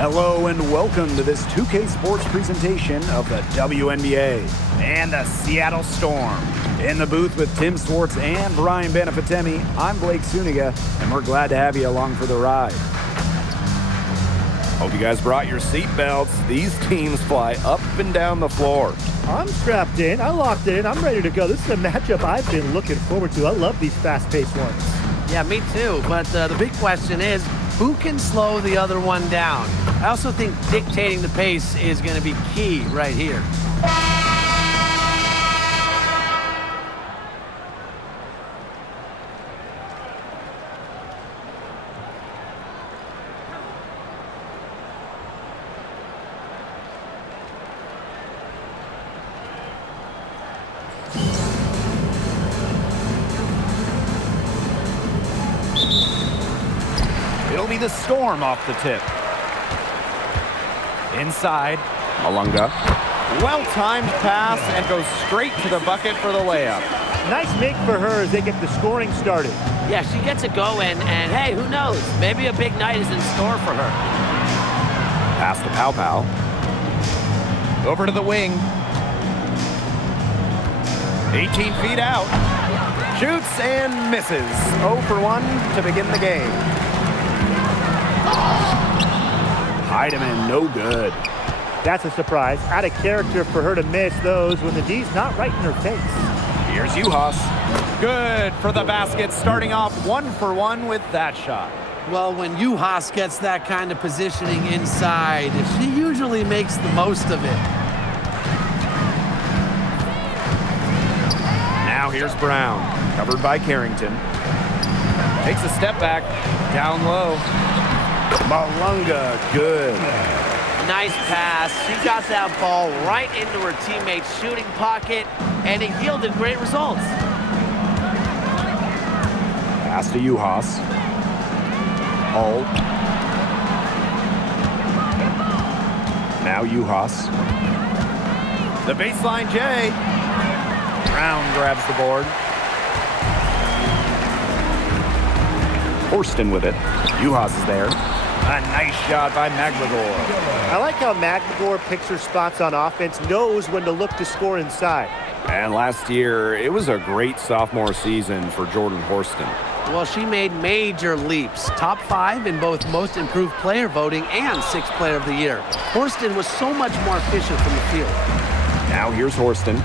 Hello and welcome to this 2K Sports presentation of the WNBA and the Seattle Storm. In the booth with Tim Swartz and Brian Benefatemi, I'm Blake Suniga, and we're glad to have you along for the ride. Hope you guys brought your seatbelts. These teams fly up and down the floor. I'm strapped in. I locked in. I'm ready to go. This is a matchup I've been looking forward to. I love these fast-paced ones. Yeah, me too. But the big question is, who can slow the other one down? I also think dictating the pace is going to be key right here. It'll be the Storm off the tip. Inside, Malunga. Well-timed pass and goes straight to the bucket for the layup. Nice make for her as they get the scoring started. Yeah, she gets it going, and hey, who knows? Maybe a big night is in store for her. Pass to Pow Pow. Over to the wing. 18 feet out. Shoots and misses. 0 for 1 to begin the game. Heidemann, no good. That's a surprise. Out of character for her to miss those when the D's not right in her face. Here's Uhas. Good for the basket, starting off 1 for 1 with that shot. Well, when Uhas gets that kind of positioning inside, she usually makes the most of it. Now here's Brown, covered by Carrington. Takes a step back, down low. Malunga, good. Nice pass. She got that ball right into her teammate's shooting pocket, and it yielded great results. Pass to Uhas. Hull. Now Uhas. The baseline J. Brown grabs the board. Horston with it. Uhas is there. A nice shot by McGregor. I like how McGregor picks her spots on offense, knows when to look to score inside. And last year, it was a great sophomore season for Jordan Horston. Well, she made major leaps. Top 5 in both most improved player voting and 6th player of the year. Horston was so much more efficient from the field. Now here's Horston.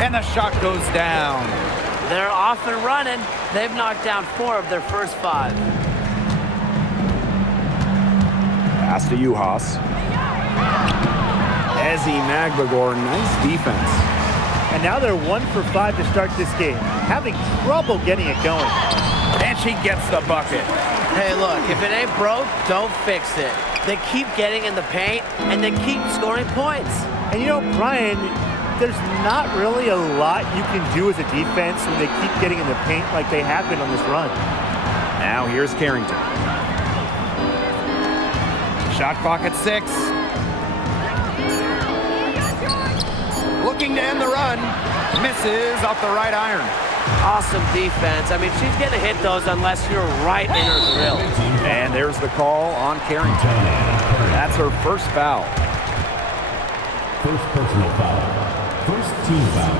And the shot goes down. They're off and running. They've knocked down 4 of their first 5. Pass to Uhas. Ezzy McGregor, nice defense. And now they're 1 for 5 to start this game. Having trouble getting it going. And she gets the bucket. Hey, look, if it ain't broke, don't fix it. They keep getting in the paint, and they keep scoring points. And you know, Brian, there's not really a lot you can do as a defense when they keep getting in the paint like they have been on this run. Now here's Carrington. Shot clock at 6. Looking to end the run. Misses off the right iron. Awesome defense. I mean, she's going to hit those unless you're right in her grill. And there's the call on Carrington. That's her first foul. First personal foul. First team foul.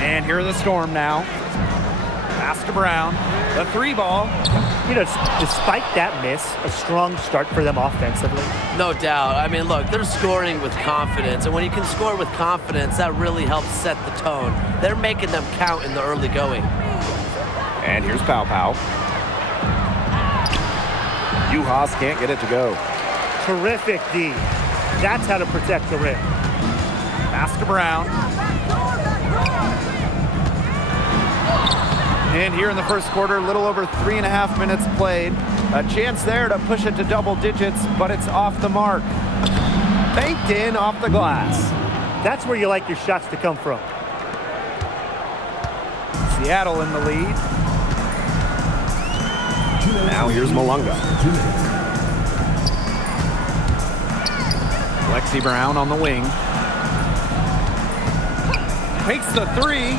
And here are the Storm now. Pass to Brown. The 3 ball. You know, despite that miss, a strong start for them offensively. No doubt. I mean, look, they're scoring with confidence. And when you can score with confidence, that really helps set the tone. They're making them count in the early going. And here's Pow Pow. Uhas can't get it to go. Terrific D. That's how to protect the rim. Pass to Brown. And here in the first quarter, a little over 3.5 minutes played. A chance there to push it to double digits, but it's off the mark. Banked in off the glass. That's where you like your shots to come from. Seattle in the lead. Now here's Malunga. Lexi Brown on the wing. Takes the three.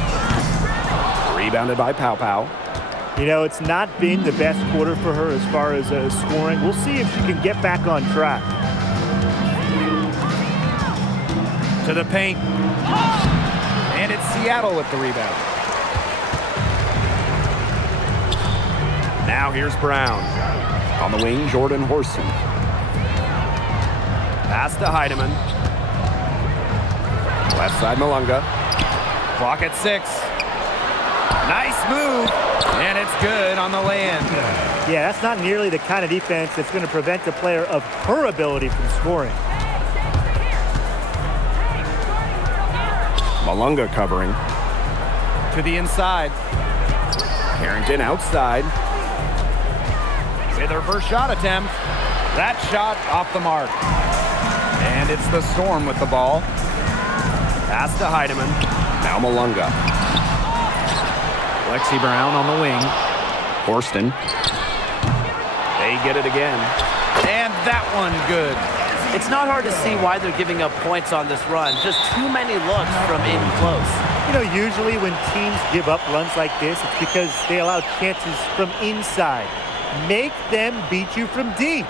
Rebounded by Pow Pow. You know, it's not been the best quarter for her as far as scoring. We'll see if she can get back on track. To the paint. And it's Seattle with the rebound. Now here's Brown. On the wing, Jordan Horsey. Pass to Heidemann. Left side, Malunga. Clock at 6. Nice move. And it's good on the land. Yeah, that's not nearly the kind of defense that's going to prevent a player of her ability from scoring. Malunga covering. To the inside. Carrington outside. With her first shot attempt. That shot off the mark. And it's the Storm with the ball. Pass to Heidemann. Now Malunga. Lexi Brown on the wing. Horston. They get it again. And that one good. It's not hard to see why they're giving up points on this run. Just too many looks from in close. You know, usually when teams give up runs like this, it's because they allow chances from inside. Make them beat you from deep.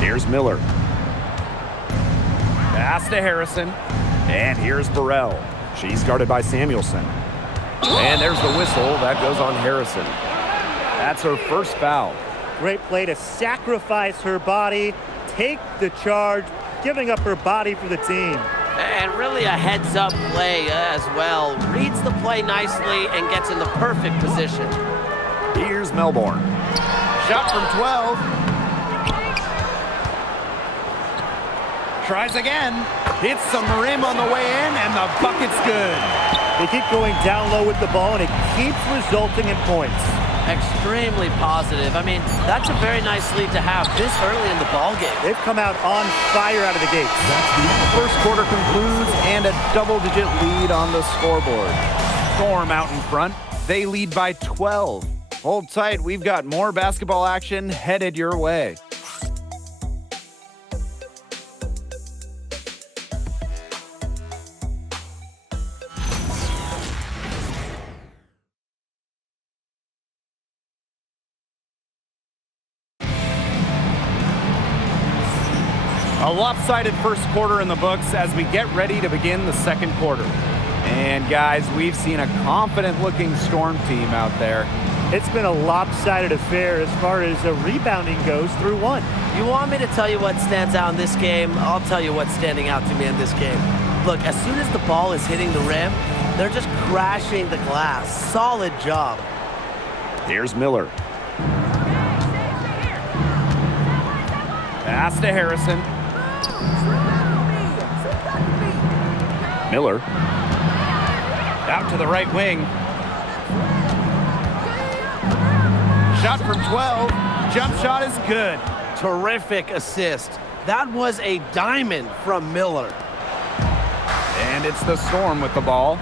Here's Miller. Pass to Harrison. And here's Burrell. She's guarded by Samuelson. And there's the whistle. That goes on Harrison. That's her first foul. Great play to sacrifice her body, take the charge, giving up her body for the team. And really a heads-up play as well. Reads the play nicely and gets in the perfect position. Here's Melbourne. Shot from 12. Tries again. Hits some rim on the way in, and the bucket's good. They keep going down low with the ball, and it keeps resulting in points. Extremely positive. I mean, that's a very nice lead to have this early in the ball game. They've come out on fire out of the gates. First quarter concludes, and a double-digit lead on the scoreboard. Storm out in front. They lead by 12. Hold tight. We've got more basketball action headed your way. A lopsided first quarter in the books as we get ready to begin the second quarter. And guys, we've seen a confident-looking Storm team out there. It's been a lopsided affair as far as rebounding goes through one. You want me to tell you what stands out in this game? I'll tell you what's standing out to me in this game. Look, as soon as the ball is hitting the rim, they're just crashing the glass. Solid job. Here's Miller. Pass to Harrison. Miller. Out to the right wing. Shot from 12. Jump shot is good. Terrific assist. That was a diamond from Miller. And it's the Storm with the ball.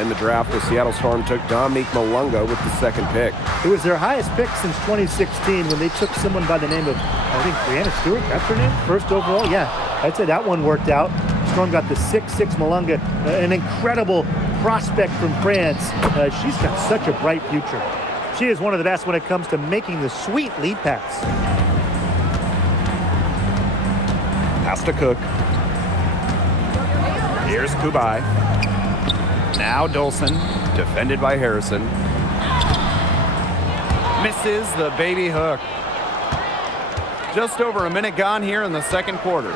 In the draft, the Seattle Storm took Dominique Malunga with the second pick. It was their highest pick since 2016 when they took someone by the name of, I think, Brianna Stewart. That's her name? First overall? Yeah, I'd say that one worked out. Storm got the 6'6" Malunga, an incredible prospect from France. She's got such a bright future. She is one of the best when it comes to making the sweet lead pass. Pass to Cook. Here's Kubai. Now Dolson, defended by Harrison. Misses the baby hook. Just over a minute gone here in the second quarter.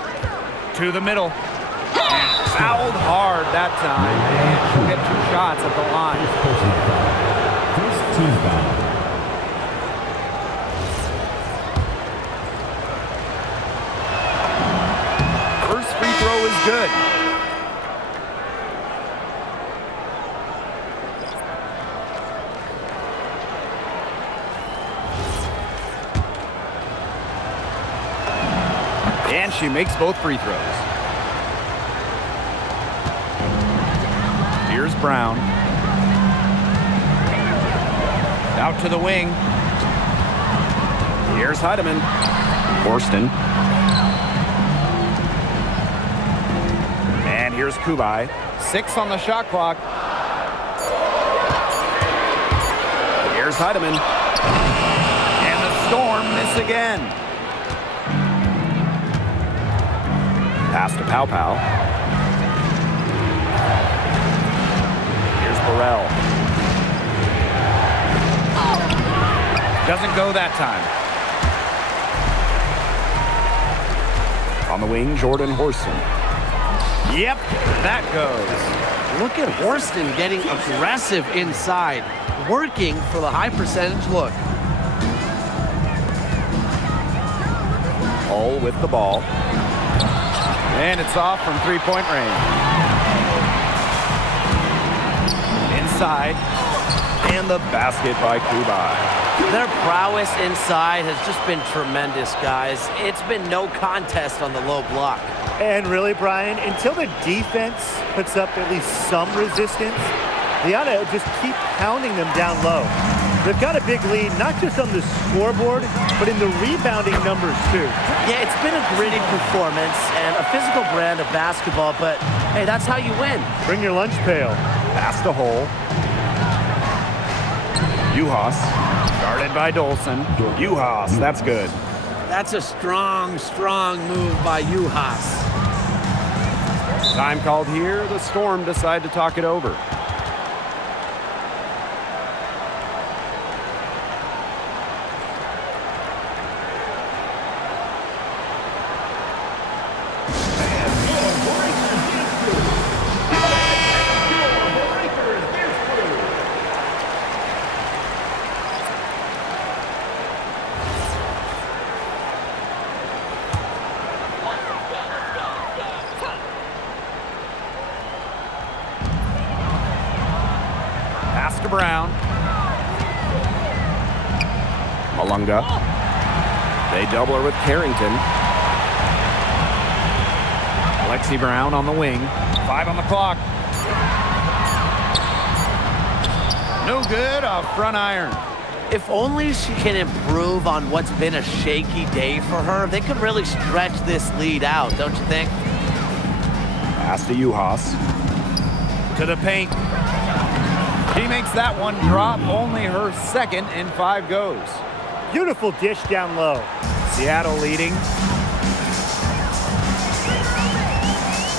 To the middle. And fouled hard that time. And she'll get 2 shots at the line. First team foul. First free throw is good. And she makes both free throws. Here's Brown. Out to the wing. Here's Heidemann. Horston. And here's Kubai. 6 on the shot clock. Here's Heidemann. And the Storm miss again. Pass to Pau Pau. Here's Burrell. Doesn't go that time. On the wing, Jordan Horston. Yep, that goes. Look at Horston getting aggressive inside, working for the high percentage look. Hull with the ball. And it's off from three-point range. Inside. And the basket by Kubai. Their prowess inside has just been tremendous, guys. It's been no contest on the low block. And really, Brian, until the defense puts up at least some resistance, they ought to just keep pounding them down low. They've got a big lead, not just on the scoreboard, but in the rebounding numbers, too. Yeah, it's been a gritty performance and a physical brand of basketball, but, hey, that's how you win. Bring your lunch pail. Pass to Hull. Uhas. Guarded by Dolson. Uhas, that's good. That's a strong, strong move by Uhas. Time called here. The Storm decide to talk it over. Pass to Brown. Malunga. They double her with Carrington. Lexi Brown on the wing. 5 on the clock. No good, a front iron. If only she can improve on what's been a shaky day for her, they could really stretch this lead out, don't you think? Pass to Uhas. To the paint. She makes that one drop. Only her second in 5 goes. Beautiful dish down low. Seattle leading.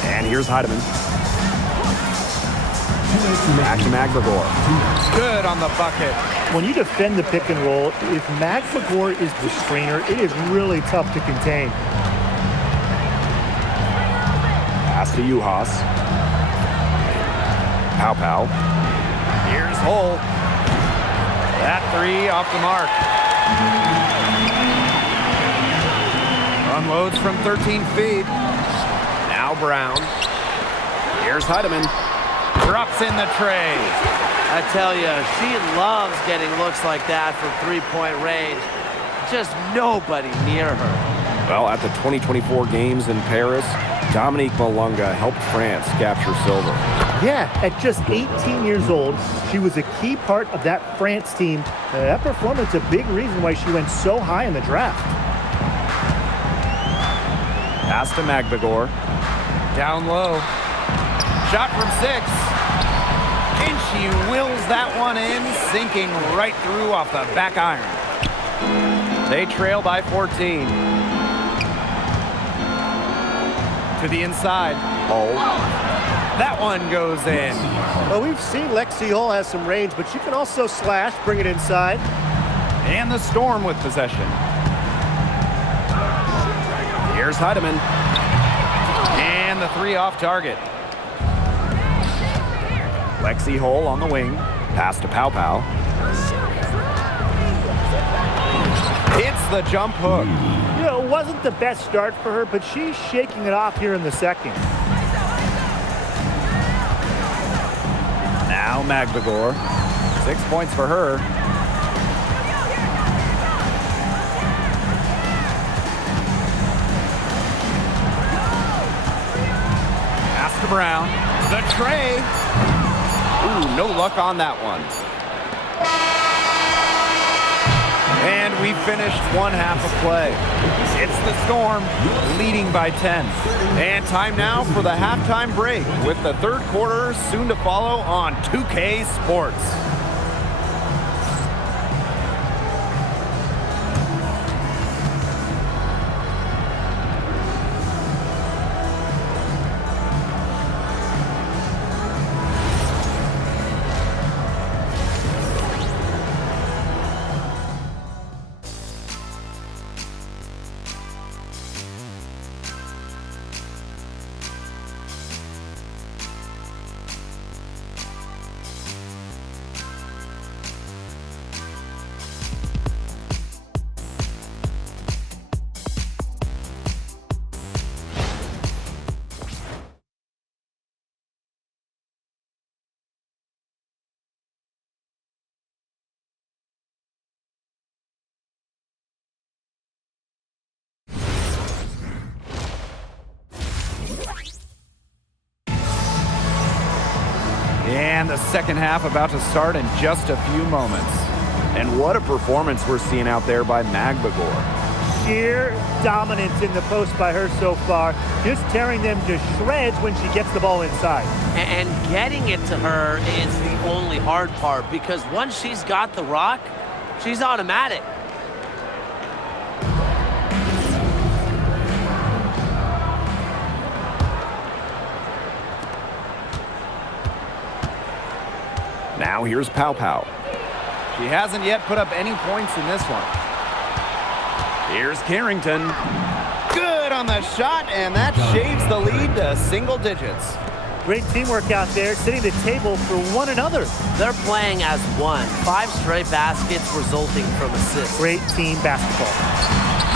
And here's Heidemann. Back to McGregor. Good on the bucket. When you defend the pick and roll, if McGregor is the screener, it is really tough to contain. Pass to Uhas. Pau Pau. Here's Hull. That 3 off the mark. Unloads from 13 feet. Now Brown. Here's Heidemann. Drops in the tray. I tell you, she loves getting looks like that from three-point range. Just nobody near her. Well, at the 2024 games in Paris, Dominique Malunga helped France capture silver. Yeah, at just 18 years old, she was a key part of that France team. That performance a big reason why she went so high in the draft. Pass to McGregor. Down low. Shot from 6. And she wills that one in, sinking right through off the back iron. They trail by 14. To the inside. Hull. That one goes in. Well, we've seen Lexi Hull has some range, but she can also slash, bring it inside. And the Storm with possession. Here's Heidemann. And the 3 off target. Lexi Hull on the wing. Pass to Pau Pau. Hits the jump hook. You know, it wasn't the best start for her, but she's shaking it off here in the second. Now McGregor. 6 points for her. Pass to Brown. The tray. Ooh, no luck on that one. And we finished one half of play. It's the Storm leading by 10. And time now for the halftime break with the third quarter soon to follow on 2K Sports. And the second half about to start in just a few moments. And what a performance we're seeing out there by Magbagor. Sheer dominance in the post by her so far, just tearing them to shreds when she gets the ball inside. And getting it to her is the only hard part, because once she's got the rock, she's automatic. Now here's Pow Pow. She hasn't yet put up any points in this one. Here's Carrington. Good on the shot, and that shaves the lead to single digits. Great teamwork out there, setting the table for one another. They're playing as one. 5 straight baskets resulting from assists. Great team basketball.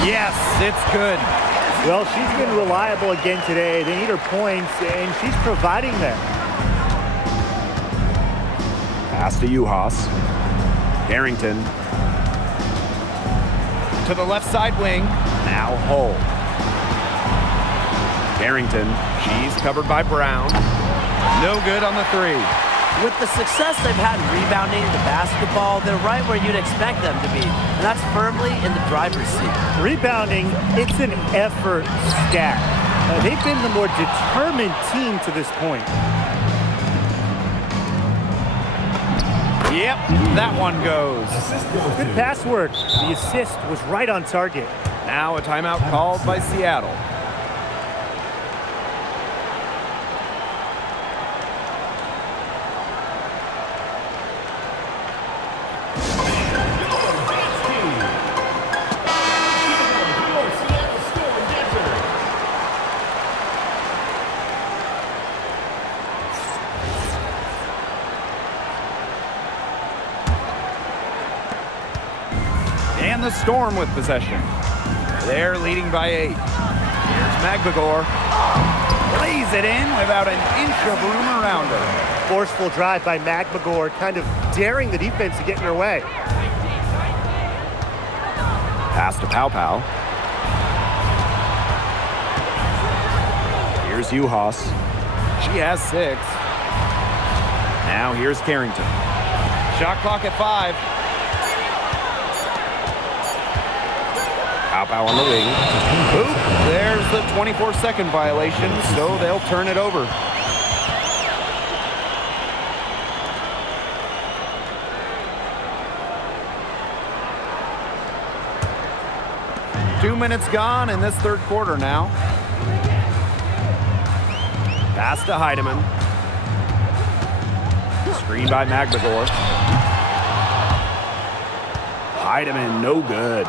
Yes, it's good. Well, she's been reliable again today. They need her points, and she's providing them. Pass to Uhas. Carrington. To the left side wing. Now Hull. Carrington. She's covered by Brown. No good on the three. With the success they've had rebounding the basketball, they're right where you'd expect them to be, and that's firmly in the driver's seat. Rebounding, it's an effort stat. They've been the more determined team to this point. Yep, that one goes. Good pass work. The assist was right on target. Now a timeout called by Seattle. And the Storm with possession. They're leading by 8. Here's Magbagor. Lays it in without an inch of room around her. Forceful drive by Magbagor, kind of daring the defense to get in her way. Pass to Pow Pow. Here's Uhas. She has 6. Now here's Carrington. Shot clock at 5. Pow Pow on the wing. Oop, there's the 24-second violation, so they'll turn it over. Two minutes gone in this third quarter now. Pass to Heidemann. Screen by Magbagor. Heidemann, no good.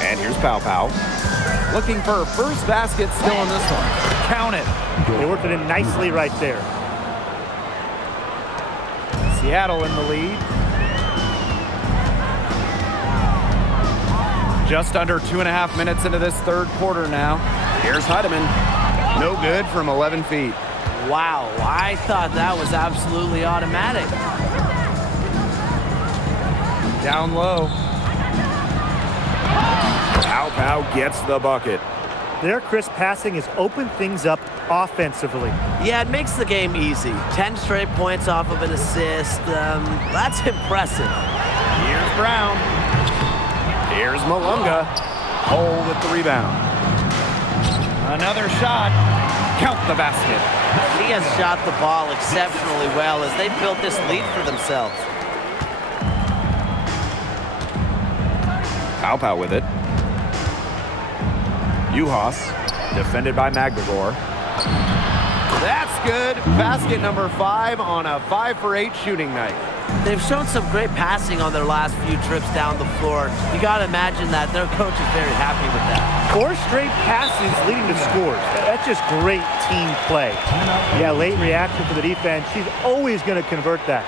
And here's Pow Pow. Looking for her first basket still in this one. Count it. They worked it in nicely right there. Seattle in the lead. Just under 2.5 minutes into this third quarter now. Here's Heidemann. No good from 11 feet. Wow, I thought that was absolutely automatic. Down low. Pow Pow gets the bucket. Their crisp passing has opened things up offensively. Yeah, it makes the game easy. 10 straight points off of an assist. That's impressive. Here's Brown. Here's Malunga. Hole with the rebound. Another shot. Count the basket. He has shot the ball exceptionally well as they built this lead for themselves. Pow with it. Uhas, defended by Magdagor. That's good. Basket number 5 on a 5 for 8 shooting night. They've shown some great passing on their last few trips down the floor. You got to imagine that their coach is very happy with that. 4 straight passes leading to scores. That's just great team play. Yeah, late reaction for the defense. She's always going to convert that.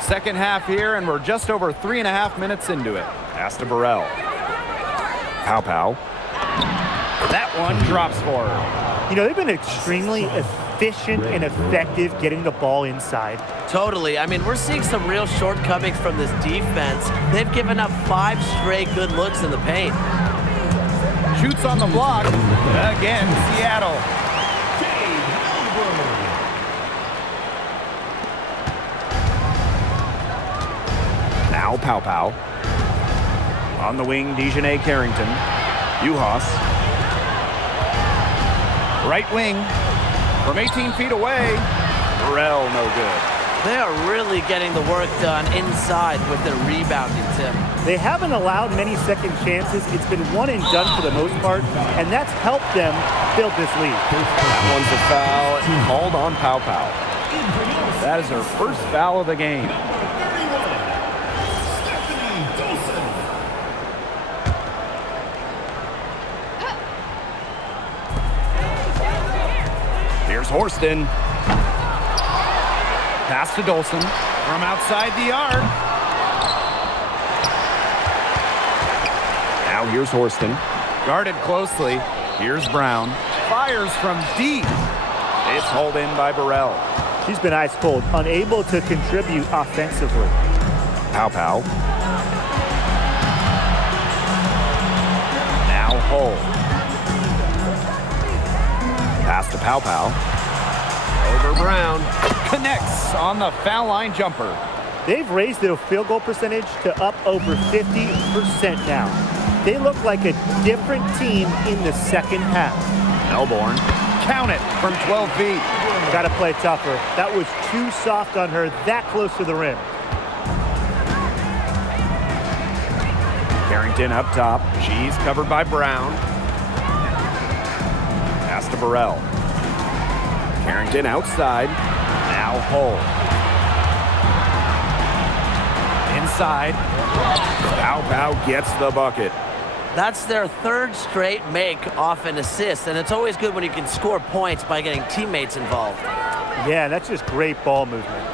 Second half here, and we're just over 3.5 minutes into it. Pass to Burrell. Pow. That one drops for her. You know, they've been extremely efficient and effective getting the ball inside. Totally. I mean, we're seeing some real shortcomings from this defense. They've given up 5 straight good looks in the paint. Shoots on the block. Again, Seattle. Now Pow. On the wing, Dejanay Carrington. Uhas. Right wing. From 18 feet away. Burrell, no good. They are really getting the work done inside with their rebounding, Tim. They haven't allowed many second chances. It's been one and done for the most part, and that's helped them build this lead. That one's a foul. Called on Pow. That is her first foul of the game. Here's Horston. Pass to Dolson from outside the arc. Now here's Horston. Guarded closely. Here's Brown. Fires from deep. It's hauled in by Burrell. She's been ice cold, unable to contribute offensively. Pow. Now Hull. Pass to Pow. Over Brown. Connects on the foul line jumper. They've raised their field goal percentage to up over 50% now. They look like a different team in the second half. Melbourne. Count it from 12 feet. Got to play tougher. That was too soft on her, that close to the rim. Carrington up top. She's covered by Brown. Pass to Burrell. Carrington outside. Now Hull. Inside. Pow gets the bucket. That's their 3rd straight make off an assist, and it's always good when you can score points by getting teammates involved. Yeah, that's just great ball movement.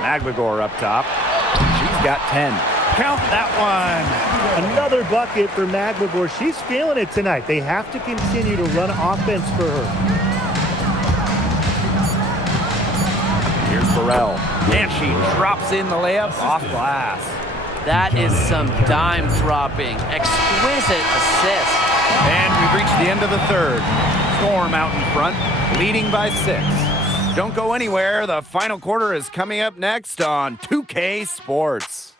Magdagor up top. She's got 10. Count that one. Another bucket for Magdagor. She's feeling it tonight. They have to continue to run offense for her. Here's Burrell. And she drops in the layup off glass. That is some dime dropping. Exquisite assist. And we've reached the end of the third. Storm out in front, leading by 6. Don't go anywhere. The final quarter is coming up next on 2K Sports.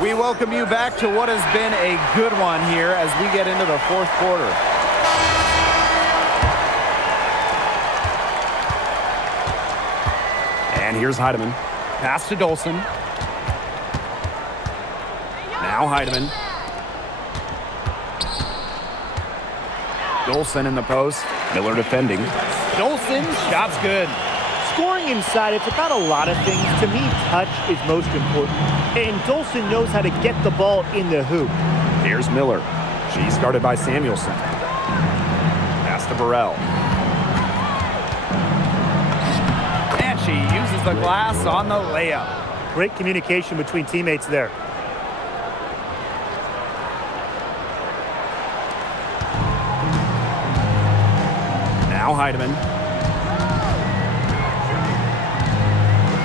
We welcome you back to what has been a good one here as we get into the 4th quarter. And here's Heidemann. Pass to Dolson. Now Heidemann. Dolson in the post. Miller defending. Dolson, shot's good. Scoring inside, it's about a lot of things. To me, touch is most important. And Dolson knows how to get the ball in the hoop. Here's Miller. She's guarded by Samuelson. Pass to Burrell. And she uses the glass on the layup. Great communication between teammates there. Now Heidemann.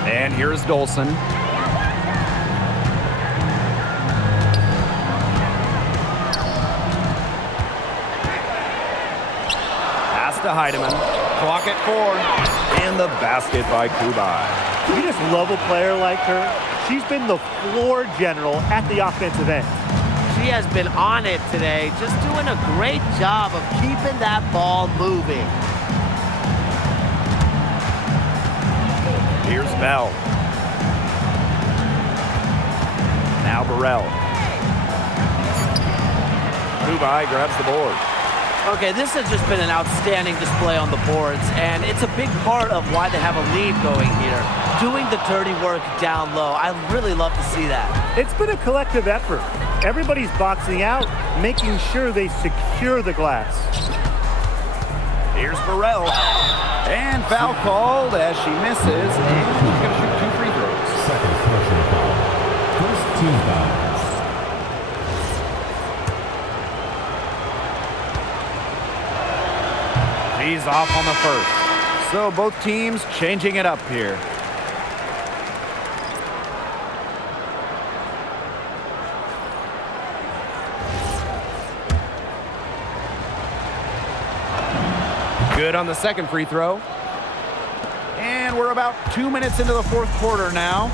And here's Dolson. Pass to Heidemann. Clock at 4. And the basket by Kubai. You just love a player like her. She's been the floor general at the offensive end. She has been on it today, just doing a great job of keeping that ball moving. Here's Bell. Now Burrell. Kubai grabs the board. Okay, this has just been an outstanding display on the boards, and it's a big part of why they have a lead going here. Doing the dirty work down low. I really love to see that. It's been a collective effort. Everybody's boxing out, making sure they secure the glass. Here's Burrell. And foul called as she misses, and she's going to shoot 2 free throws. Second personal foul. First team foul. She's off on the first. So both teams changing it up here. Good on the second free throw. And we're about 2 minutes into the fourth quarter now.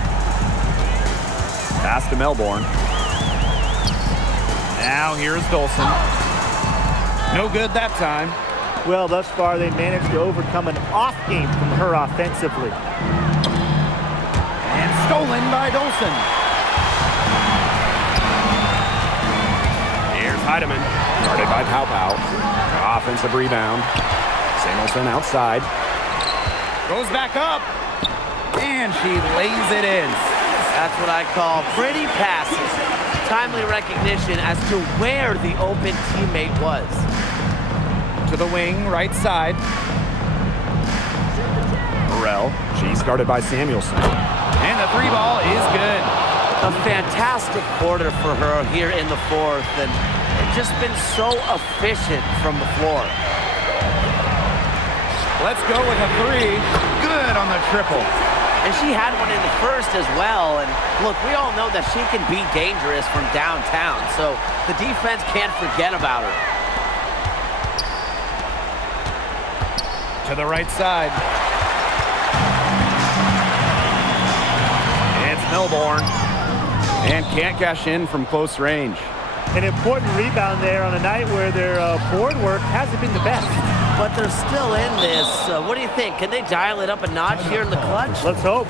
Pass to Melbourne. Now here's Dolson. No good that time. Well, thus far, they managed to overcome an off game from her offensively. And stolen by Dolson. Here's Heidemann, guarded by Pau Pau. Offensive rebound. Samuelson outside. Goes back up. And she lays it in. That's what I call pretty passes. Timely recognition as to where the open teammate was. To the wing, right side. Burrell, she's guarded by Samuelson. And the 3 ball is good. A fantastic quarter for her here in the fourth, and just been so efficient from the floor. Let's go with a 3. Good on the triple. And she had one in the first as well, and look, we all know that she can be dangerous from downtown, so the defense can't forget about her. To the right side. It's Melbourne. And can't cash in from close range. An important rebound there on a night where their board work hasn't been the best. But they're still in this. What do you think? Can they dial it up a notch here in the clutch? Let's hope.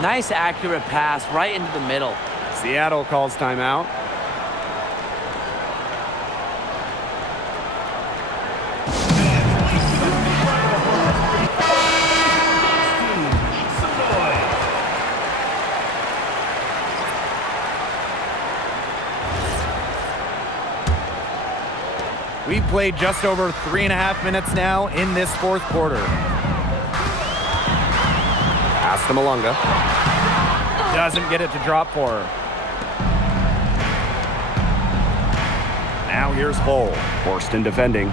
Nice, accurate pass right into the middle. Seattle calls timeout. We've played just over 3.5 minutes now in this fourth quarter. Pass to Malunga. Doesn't get it to drop for her. Now here's Hull. Forced in defending.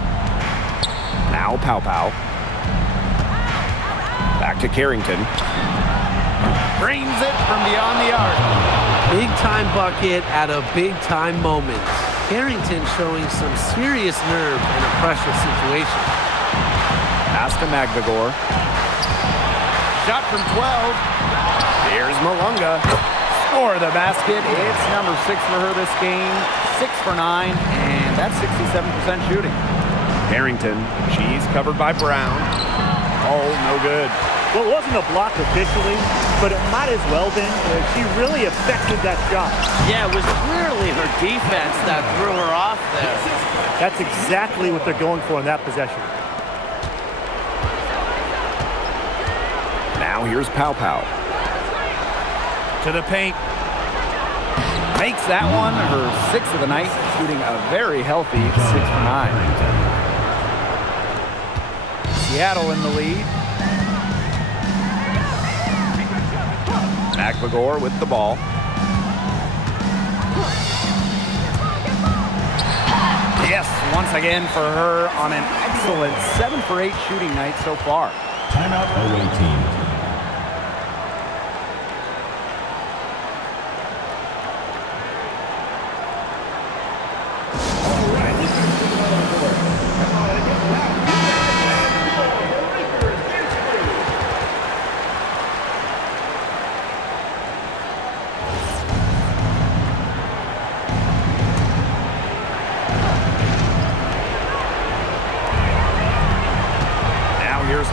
Now Pau Pau. Back to Carrington. Drains it from beyond the arc. Big time bucket at a big time moment. Carrington showing some serious nerve in a pressure situation. Pass to Magvigor. Shot from 12. Here's Malunga. Score the basket. It's number 6 for her this game. 6 for 9, and that's 67% shooting. Carrington, she's covered by Brown. Oh, no good. Well, it wasn't a block officially, but it might as well been. She really affected that shot. Yeah, it was clearly her defense that threw her off there. That's exactly what they're going for in that possession. Now here's Pow Pow. To the paint. Makes that one her 6th of the night, shooting a very healthy 6 for 9. Seattle in the lead. McLegore with the ball. Yes, once again for her on an excellent 7 for 8 shooting night so far. Timeout away team.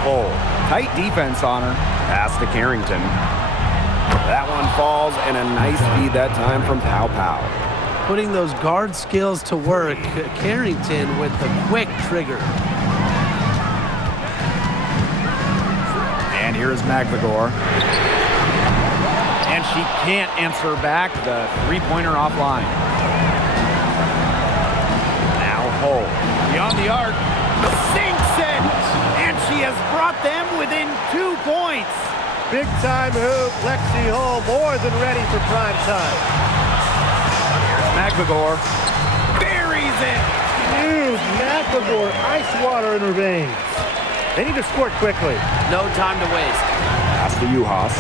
Hole. Tight defense on her. Pass to Carrington. That one falls, and a nice feed that time from Pow Pow. Putting those guard skills to work. Carrington with the quick trigger. And here's McLegore. And she can't answer back the three-pointer offline. Now Hole. Beyond the arc. Sinks it! And she has brought them within 2 points. Big time hoop. Lexi Hull more than ready for prime time. Here's McLegore. Buries it! Huge McLegore. Ice water in her veins. They need to score quickly. No time to waste. Pass to Uhas.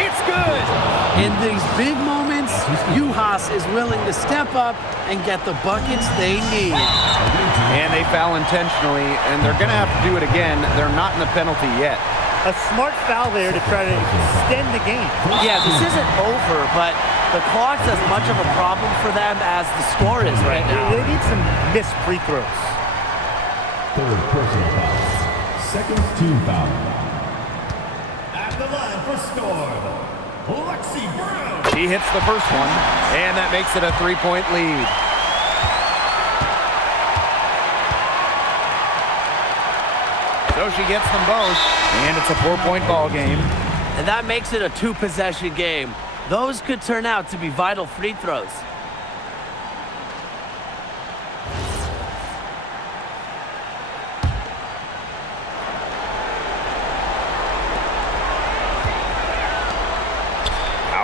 It's good! In these big moments, Uhas is willing to step up and get the buckets they need. And they foul intentionally, and they're going to have to do it again. They're not in the penalty yet. A smart foul there to try to extend the game. Yeah, this isn't over, but the clock's as much of a problem for them as the score is right now. They need some missed free throws. Third personal foul. Second team foul. At the line for Storm, Lexi Brown. She hits the first one, and that makes it a 3-point lead. So she gets them both, and it's a 4-point ball game. And that makes it a 2-possession game. Those could turn out to be vital free throws.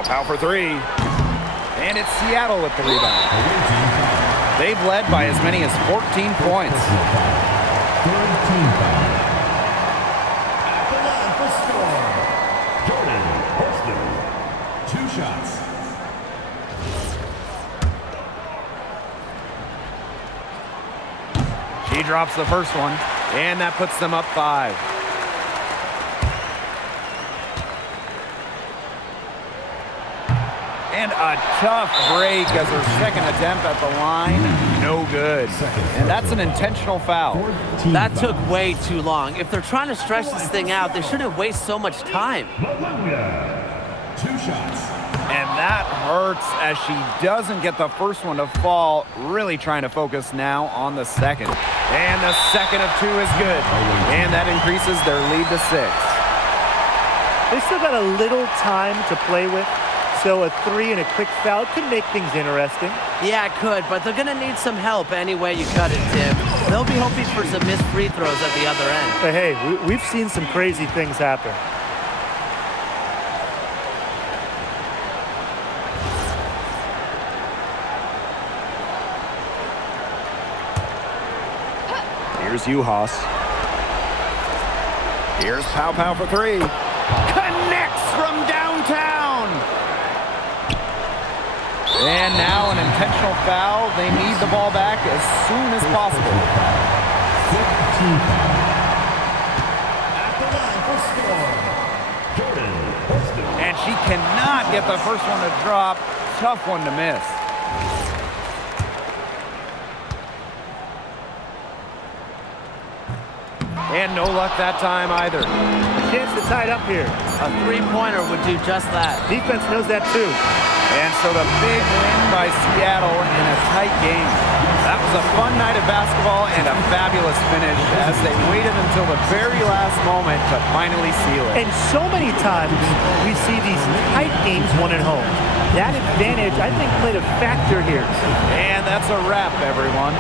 Pow for 3. And it's Seattle with the rebound. They've led by as many as 14 points. Third team foul. At the line for Storm, Jordan Houston. 2 shots. She drops the first one, and that puts them up 5. And a tough break as her second attempt at the line. No good. And that's an intentional foul. That took way too long. If they're trying to stretch this thing out, they shouldn't waste so much time. 2 shots. And that hurts as she doesn't get the first one to fall. Really trying to focus now on the second. And the second of 2 is good. And that increases their lead to 6. They still got a little time to play with. So a 3 and a quick foul could make things interesting. Yeah, it could, but they're going to need some help any way you cut it, Tim. They'll be hoping for some missed free throws at the other end. But hey, we've seen some crazy things happen. Here's Uhas. Here's Pow Pow for 3. Connects from downtown. And now an intentional foul. They need the ball back as soon as possible. at the line for Storm, Jordan Houston. And she cannot get the first one to drop. Tough one to miss. And no luck that time either. Chance to tie it up here. A three-pointer would do just that. Defense knows that too. And so the big win by Seattle in a tight game. That was a fun night of basketball and a fabulous finish as they waited until the very last moment to finally seal it. And so many times we see these tight games won at home. That advantage, I think, played a factor here. And that's a wrap, everyone.